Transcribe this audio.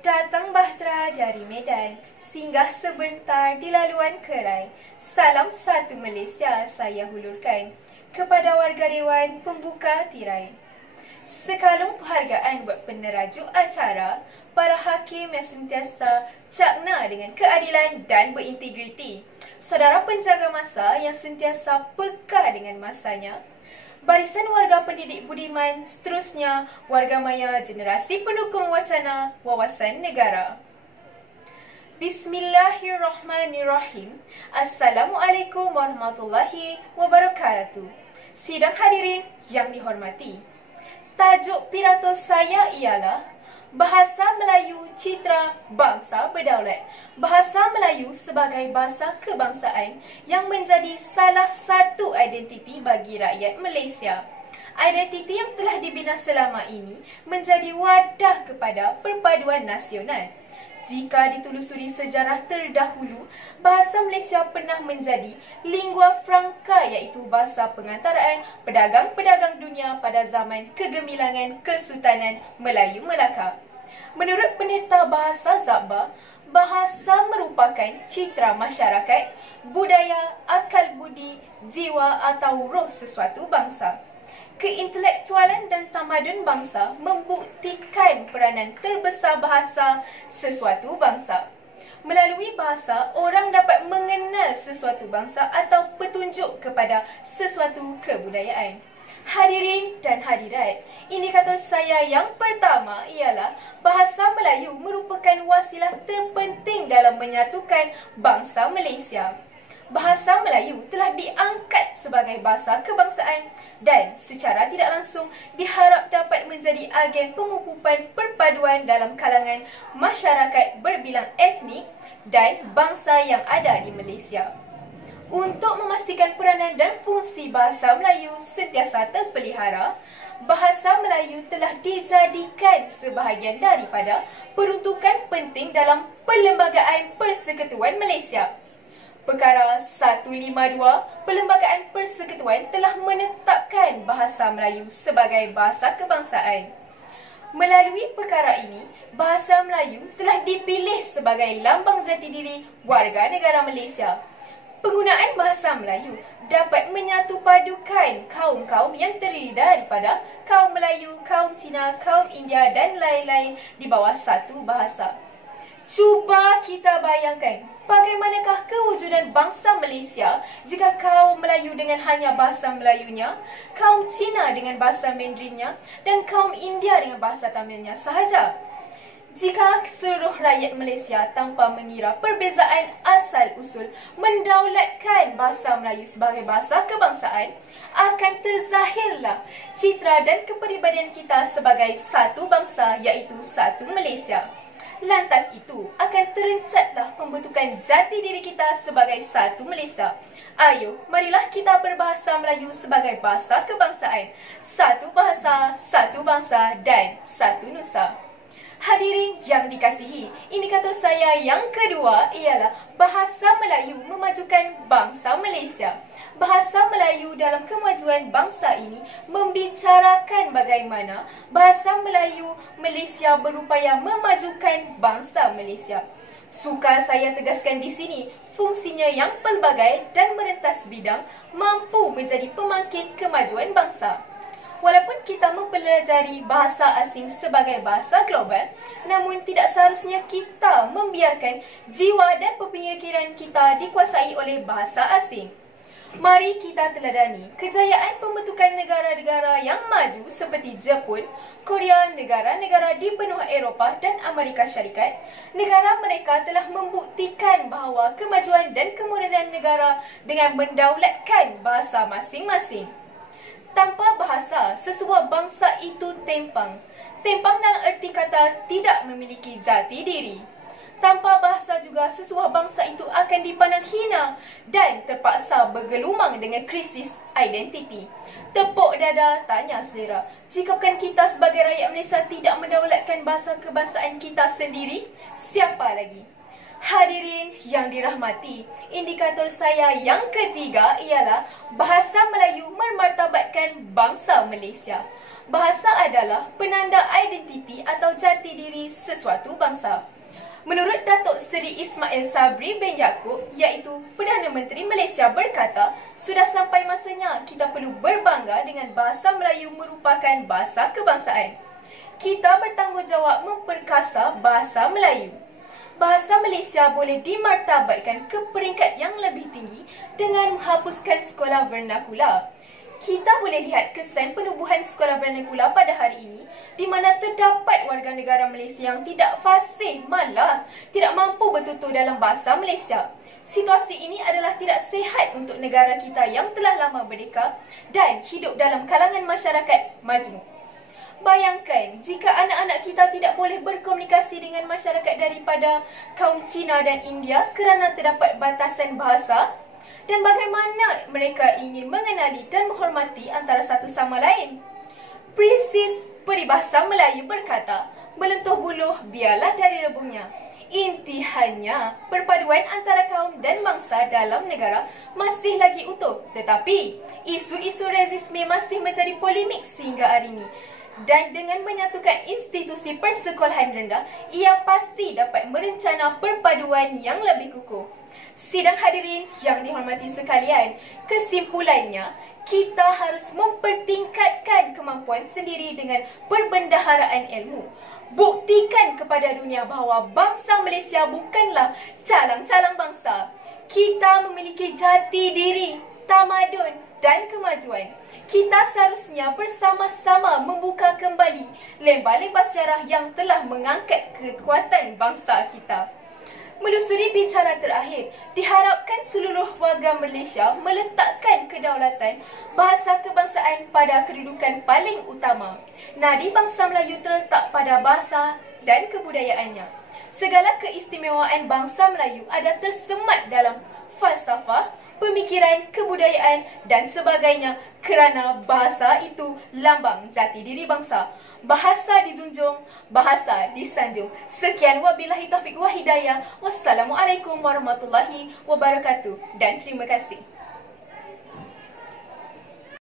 Datang bahtera dari Medan, singgah sebentar di laluan Kerai. Salam satu Malaysia saya hulurkan kepada warga Dewan Pembuka Tirai. Sekalung penghargaan buat penerajuk acara, para hakim yang sentiasa cakna dengan keadilan dan berintegriti, saudara penjaga masa yang sentiasa peka dengan masanya, barisan warga pendidik budiman, seterusnya warga maya generasi pendukung wacana wawasan negara. Bismillahirrahmanirrahim. Assalamualaikum warahmatullahi wabarakatuh. Sidang hadirin yang dihormati, tajuk pidato saya ialah Bahasa Melayu Citra Bangsa Berdaulat. Bahasa Melayu sebagai bahasa kebangsaan yang menjadi salah satu identiti bagi rakyat Malaysia. Identiti yang telah dibina selama ini menjadi wadah kepada perpaduan nasional. Jika ditelusuri sejarah terdahulu, bahasa Malaysia pernah menjadi lingua franca, iaitu bahasa pengantaraan pedagang-pedagang dunia pada zaman kegemilangan Kesultanan Melayu Melaka. Menurut Pendeta Bahasa Zabba, bahasa merupakan citra masyarakat, budaya, akal budi, jiwa atau roh sesuatu bangsa. Keintelektualan dan tamadun bangsa membuktikan peranan terbesar bahasa sesuatu bangsa. Melalui bahasa, orang dapat mengenal sesuatu bangsa atau petunjuk kepada sesuatu kebudayaan. Hadirin dan hadirat, indikator saya yang pertama ialah bahasa Melayu merupakan wasilah terpenting dalam menyatukan bangsa Malaysia. Bahasa Melayu telah diangkat sebagai bahasa kebangsaan dan secara tidak langsung diharap dapat menjadi agen pemupukan perpaduan dalam kalangan masyarakat berbilang etnik dan bangsa yang ada di Malaysia. Untuk memastikan peranan dan fungsi bahasa Melayu sentiasa terpelihara, bahasa Melayu telah dijadikan sebahagian daripada peruntukan penting dalam Perlembagaan Persekutuan Malaysia. Perkara 152, Perlembagaan Persekutuan telah menetapkan bahasa Melayu sebagai bahasa kebangsaan. Melalui perkara ini, bahasa Melayu telah dipilih sebagai lambang jati diri warga negara Malaysia. Penggunaan bahasa Melayu dapat menyatupadukan kaum-kaum yang terdiri daripada kaum Melayu, kaum Cina, kaum India dan lain-lain di bawah satu bahasa. Cuba kita bayangkan, bagaimanakah kewujudan bangsa Malaysia jika kaum Melayu dengan hanya bahasa Melayunya, kaum Cina dengan bahasa Mandarinnya, dan kaum India dengan bahasa Tamilnya sahaja? Jika seluruh rakyat Malaysia tanpa mengira perbezaan asal-usul mendaulatkan bahasa Melayu sebagai bahasa kebangsaan, akan terzahirlah citra dan kepribadian kita sebagai satu bangsa, iaitu satu Malaysia. Lantas itu akan terencatlah pembentukan jati diri kita sebagai satu Malaysia. Ayo, marilah kita berbahasa Melayu sebagai bahasa kebangsaan. Satu bahasa, satu bangsa dan satu nusa. Hadirin yang dikasihi, indikator saya yang kedua ialah bahasa Melayu memajukan bangsa Malaysia. Bahasa Melayu dalam kemajuan bangsa ini membicarakan bagaimana bahasa Melayu Malaysia berupaya memajukan bangsa Malaysia. Sukar saya tegaskan di sini, fungsinya yang pelbagai dan merentas bidang mampu menjadi pemangkit kemajuan bangsa. Walaupun kita mempelajari bahasa asing sebagai bahasa global, namun tidak seharusnya kita membiarkan jiwa dan pemikiran kita dikuasai oleh bahasa asing. Mari kita teladani kejayaan pembentukan negara-negara yang maju seperti Jepun, Korea, negara-negara di benua Eropah dan Amerika Syarikat. Negara mereka telah membuktikan bahawa kemajuan dan kemudahan negara dengan mendaulatkan bahasa masing-masing. Tanpa bahasa, sesebuah bangsa itu tempang. Tempang dalam erti kata tidak memiliki jati diri. Tanpa bahasa juga, sesebuah bangsa itu akan dipandang hina dan terpaksa bergelumang dengan krisis identiti. Tepuk dada, tanya selera. Jika bukan kita sebagai rakyat Malaysia tidak mendaulatkan bahasa kebangsaan kita sendiri, siapa lagi? Hadirin yang dirahmati, indikator saya yang ketiga ialah bahasa Melayu memartabatkan bangsa Malaysia. Bahasa adalah penanda identiti atau atau jati diri sesuatu bangsa. Menurut Datuk Seri Ismail Sabri bin Yaakob, iaitu Perdana Menteri Malaysia berkata, sudah sampai masanya kita perlu berbangga dengan bahasa Melayu merupakan bahasa kebangsaan. Kita bertanggungjawab memperkasa bahasa Melayu. Bahasa Malaysia boleh dimartabatkan ke peringkat yang lebih tinggi dengan menghapuskan sekolah vernakula. Kita boleh lihat kesan penubuhan sekolah vernakula pada hari ini di mana terdapat warga negara Malaysia yang tidak fasih, malah tidak mampu bertutur dalam bahasa Malaysia. Situasi ini adalah tidak sihat untuk negara kita yang telah lama merdeka dan hidup dalam kalangan masyarakat majmuk. Bayangkan jika anak-anak kita tidak boleh berkomunikasi dengan masyarakat daripada kaum Cina dan India kerana terdapat batasan bahasa. Dan bagaimana mereka ingin mengenali dan menghormati antara satu sama lain? Prinsip peribahasa Melayu berkata, melentuh buluh biarlah dari rebungnya. Intihannya, perpaduan antara kaum dan bangsa dalam negara masih lagi utuh. Tetapi, isu-isu rasisme masih menjadi polemik sehingga hari ini. Dan dengan menyatukan institusi persekolahan rendah, ia pasti dapat merencana perpaduan yang lebih kukuh. Sidang hadirin yang dihormati sekalian, kesimpulannya, kita harus mempertingkatkan kemampuan sendiri dengan perbendaharaan ilmu. Buktikan kepada dunia bahawa bangsa Malaysia bukanlah calang-calang bangsa. Kita memiliki jati diri, tamadun dan kemajuan. Kita seharusnya bersama-sama membuka kembali lembar-lembar sejarah yang telah mengangkat kekuatan bangsa kita. Melusuri bicara terakhir, diharapkan seluruh warga Malaysia meletakkan kedaulatan bahasa kebangsaan pada kedudukan paling utama. Nadi bangsa Melayu terletak pada bahasa dan kebudayaannya. Segala keistimewaan bangsa Melayu ada tersemat dalam falsafah, pemikiran, kebudayaan dan sebagainya kerana bahasa itu lambang jati diri bangsa. Bahasa dijunjung, bahasa disanjung. Sekian wabillahi taufiq wa hidayah. Wassalamualaikum warahmatullahi wabarakatuh dan terima kasih.